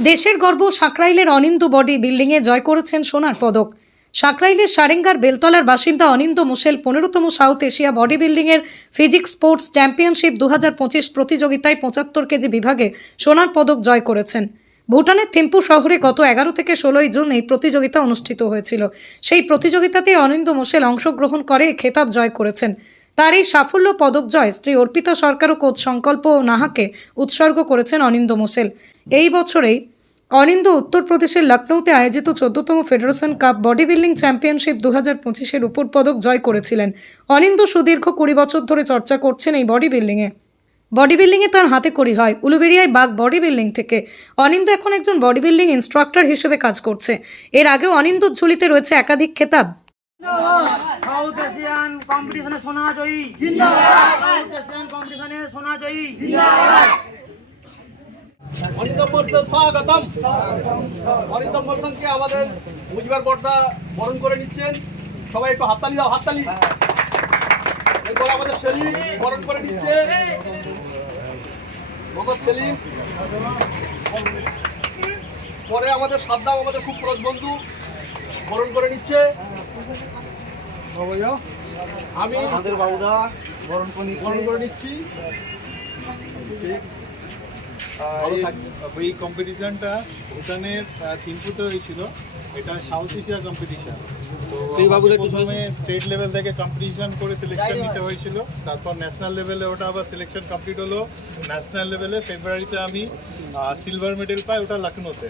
দেশের গর্ব সাকরাইলের অনিন্দ বডি বিল্ডিংয়ে জয় করেছেন সোনার পদক। সাকরাইলের সারেঙ্গার বেলতলার বাসিন্দা অনিন্দ মুসেল পনেরোতম সাউথ এশিয়া বডি বিল্ডিংয়ের ফিজিক্স স্পোর্টস চ্যাম্পিয়নশিপ দু হাজার পঁচিশ প্রতিযোগিতায় পঁচাত্তর কেজি বিভাগে সোনার পদক জয় করেছেন। ভুটানের থিম্পু শহরে গত এগারো থেকে ষোলোই জুন এই প্রতিযোগিতা অনুষ্ঠিত হয়েছিল। সেই প্রতিযোগিতাতে অনিন্দ মোশেল অংশগ্রহণ করে খেতাব জয় করেছেন। তার এই সাফল্য পদক জয় স্ত্রী অর্পিতা সরকার ও কোচ সংকল্প ও নাহাকে উৎসর্গ করেছেন অনিন্দ মোশেল এই বছরেই অনিন্দ উত্তরপ্রদেশের লখনৌতে আয়োজিত চোদ্দতম federation cup body building championship দু হাজার পঁচিশের উপর পদক জয় করেছিলেন। অনিন্দ সুদীর্ঘ কুড়ি বছর ধরে চর্চা করছেন এই বডি বিল্ডিংয়ে বডি বিল্ডিংয়ে তার হাতে করি হয় উলুবেরিয়ায় বাঘ বডি বিল্ডিং থেকে। অনিন্দ এখন একজন বডি বিল্ডিং ইনস্ট্রাক্টর হিসেবে কাজ করছে। এর আগেও অনিন্দর ঝুলিতে রয়েছে একাধিক খেতাব। কম্পিটিশনে সোনা জয়ী। এশিয়ান কম্পিটিশনে সোনা জয়ী। অনিতম বর্ষণ স্বাগতম। অনিতম বর্ষণকে আমাদের মুজিবার বর্দা বরণ করে নিচ্ছেন। সবাই একটু হাততালি দাও হাততালি। এরপর আমাদের সেলিম বরণ করে নিচ্ছে। মোহাম্মদ সেলিম। পরে আমাদের সাদ্দাম আমাদের খুব ক্রস বন্ধু বরণ করে নিচ্ছে। আমি আমাদের বাবুদা বরণ করে বরণ করে নিচ্ছি। এই- কম্পিটিশনটা ভুটানের থিম্পুতে হয়েছিল। এটা সাউথ এশিয়া কম্পিটিশন প্রথমে স্টেট লেভেল থেকে কম্পিটিশন করে সিলেকশন নিতে হয়েছিল। তারপর ন্যাশনাল লেভেলে ওটা আবার সিলেকশন কমপ্লিট হলো। ন্যাশনাল লেভেলে ফেব্রুয়ারিতে আমি সিলভার মেডেল পাই ওটা লখনৌতে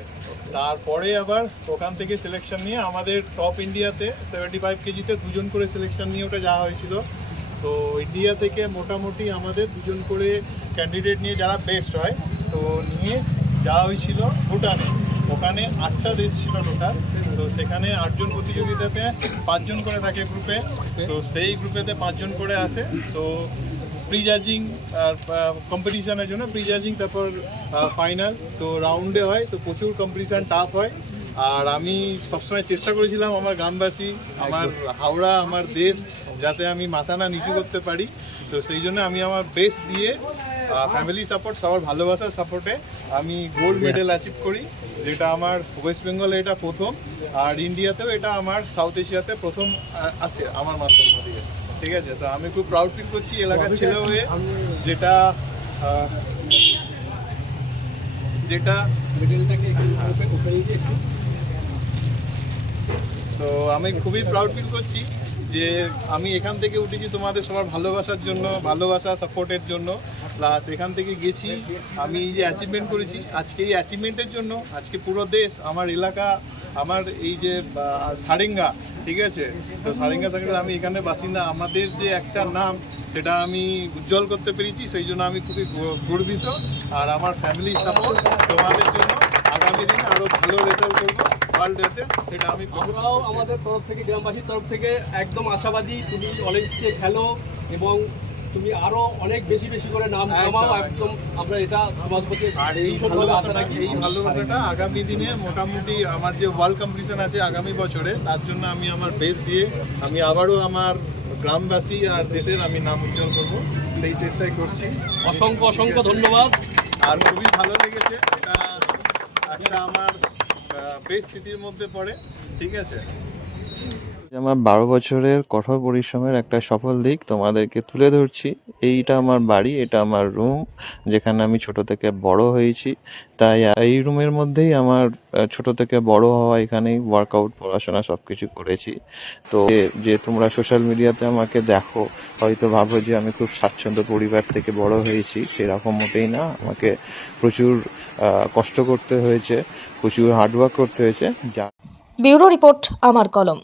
তারপরে আবার ওখান থেকে সিলেকশন নিয়ে আমাদের টপ ইন্ডিয়াতে সেভেন্টি ফাইভ কেজিতে দুজন করে সিলেকশন নিয়ে ওটা যাওয়া হয়েছিল। তো ইন্ডিয়া থেকে মোটামুটি আমাদের দুজন করে ক্যান্ডিডেট নিয়ে যারা বেস্ট হয় তো নিয়ে যাওয়া হয়েছিল ভুটানে। ওখানে আটটা দেশ ছিল টোটাল তো সেখানে আটজন প্রতিযোগিতাতে পাঁচজন করে থাকে গ্রুপে তো সেই গ্রুপেতে পাঁচজন করে আসে। তো প্রি জাজিং আর কম্পিটিশনের জন্য প্রি জাজিং তারপর ফাইনাল তো রাউন্ডে হয়, তো প্রচুর কম্পিটিশান টাফ হয়। আর আমি সবসময় চেষ্টা করেছিলাম আমার গ্রামবাসী, আমার হাওড়া, আমার দেশ, যাতে আমি মাথা না নিচু করতে পারি। তো সেই জন্য আমি আমার বেস্ট দিয়ে ফ্যামিলি সাপোর্ট সবার ভালোবাসার সাপোর্টে আমি গোল্ড মেডেল অ্যাচিভ করি যেটা আমার ওয়েস্ট বেঙ্গলে এটা প্রথম আর ইন্ডিয়াতেও এটা আমার সাউথ এশিয়াতে প্রথম আসে আমার মাধ্যম দিয়ে। ঠিক আছে? তো আমি খুব প্রাউড ফিল করছি এলাকার ছেলে হয়ে যেটা যেটা মিডলটাকে তো আমি খুবই প্রাউড ফিল করছি যে আমি এখান থেকে উঠেছি তোমাদের সবার ভালোবাসার জন্য ভালোবাসা সাপোর্টের জন্য। প্লাস এখান থেকে গেছি। আমি এই যে অ্যাচিভমেন্ট করেছি, আজকে এই অ্যাচিভমেন্টের জন্য আজকে পুরো দেশ, আমার এলাকা, আমার এই যে সারেঙ্গা, ঠিক আছে? তো সারেঙ্গা সারেঙ্গা আমি এখানে বাসিন্দা। আমাদের যে একটা নাম, সেটা আমি উজ্জ্বল করতে পেরেছি, সেই জন্য আমি খুবই গর্বিত। আর আমার ফ্যামিলি সাপোর্ট তোমাদের জন্য। আগামী দিনে আরও ভালো রেজাল্ট করব ওয়ার্ল্ড সেটা আমাদের তরফ থেকে, গ্রামবাসীর তরফ থেকে একদম আশাবাদী। তুমি অলিম্পিকে খেলো এবং তুমি আরও অনেক বেশি বেশি করে নাম কামাও একদম। আমরা এটা এই ভালোবাসাটা রাখি। এই ভালোবাসাটা আগামী দিনে মোটামুটি আমার যে ওয়ার্ল্ড কম্পিটিশন আছে আগামী বছরে তার জন্য আমি আমার বেস দিয়ে আমি আবারও আমার গ্রামবাসী আর দেশের আমি নাম উজ্জ্বল করব। সেই চেষ্টাই করছি। অসংখ্য অসংখ্য ধন্যবাদ। আর খুবই ভালো লেগেছে। এটা একটা আমার বেশ স্মৃতির মধ্যে পড়ে। ঠিক আছে? আমার বারো বছরের কঠোর পরিশ্রমের একটা সফল দিক তোমাদেরকে তুলে ধরছি। এইটা আমার বাড়ি, এটা আমার রুম যেখানে আমি ছোট থেকে বড় হয়েছি। তাই এই রুমের মধ্যেই আমার ছোট থেকে বড় হওয়া, এখানেই ওয়ার্কআউট পড়াশোনা সব কিছু করেছি। তো যে তোমরা সোশ্যাল মিডিয়াতে আমাকে দেখো, হয়তো ভাবো যে আমি খুব স্বাচ্ছন্দ্য পরিবার থেকে বড় হয়েছি, সেরকম মোটেই না। আমাকে প্রচুর কষ্ট করতে হয়েছে, প্রচুর হার্ডওয়ার্ক করতে হয়েছে, যা ব্যুরো রিপোর্ট, আমার কলম।